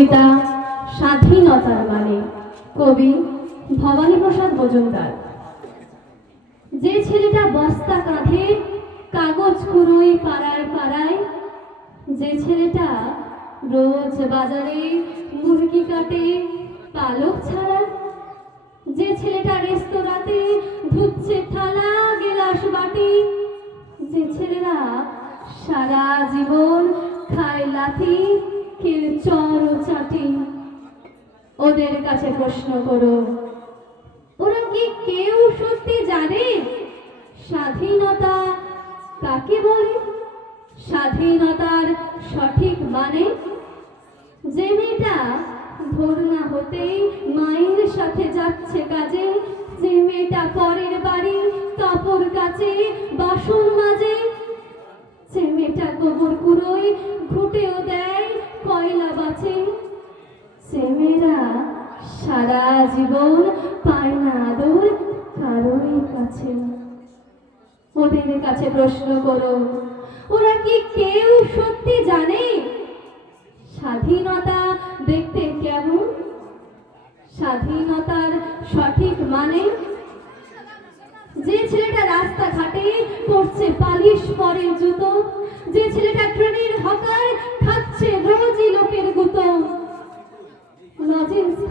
কবিতা স্বাধীনতার মানে। কবি ভবানী প্রসাদ মজুমদার। যে ছেলেটা বস্তা কাঁধে কাগজ কুড়োয় পাড়ায় পাড়ায়, যে ছেলেটা রোজ বাজারে মুরগি কাটে পালক ছাড়া, যে ছেলেটা রেস্তোরাঁতে ধুচ্ছে থালা, গেলাস বাটি, যে ছেলেরা সারা জীবন খায় লাথি কেউ চর চাটি ওদের কাছে প্রশ্ন করো, ওরা কি কেউ সত্যি জানে? স্বাধীনতা কাকে বলে? স্বাধীনতার সঠিক মানে? যে মেয়েটা ভোরনা হতেই মায়ের সাথে যাচ্ছে কাজে, যে মেয়েটা পরের বাড়ি কাপড় কাচে বাসন মাজে, যে মেয়েটা গোবর কুড়োয় ঘুটেও দেয় সারা জীবন পায় না আদর কারোই কাছে। ওদের কাছে প্রশ্ন করো, ওরা কি কেউ সত্যি জানে? স্বাধীনতা দেখতে কেমন? স্বাধীনতার সঠিক মানে? যে ছেলেটা রাস্তাঘাটে পড়ছে পালিশ পরে জুতো, যে ছেলেটা ট্রেনের হকার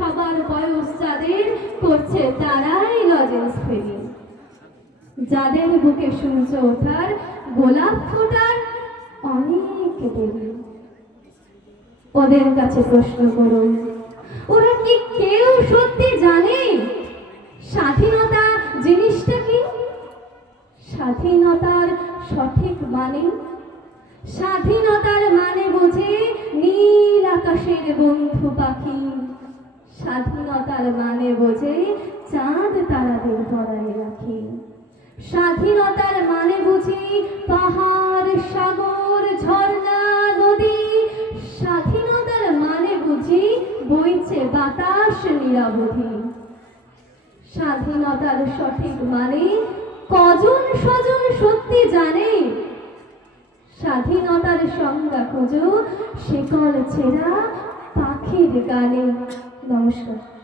খাবার বয়স যাদের করছে তারাই লজেন্স ফেরি। যাদের বুকে সূর্য ওঠার, গোলাপ ফোটার অনেক দেরি ওদের কাছে প্রশ্ন করুন, ওরা কি কেউ সত্যি জানে স্বাধীনতা জিনিসটা কি? স্বাধীনতার সঠিক মানে? স্বাধীনতার মানে বোঝে নীল আকাশের বন্ধু পাখি। স্বাধীনতার মানে বোঝে চাঁদ তারাদের পরায় রাখি। স্বাধীনতার মানে বুঝি পাহাড়, সাগর, ঝর্ণা, নদী। স্বাধীনতার মানে বুঝি বইছে বাতাস নিরাবধি। স্বাধীনতার সঠিক মানে কজন স্বজন সত্যি জানে? স্বাধীনতার সংজ্ঞা খোঁজো, শেকল ছেঁড়া গানে নমস্কার।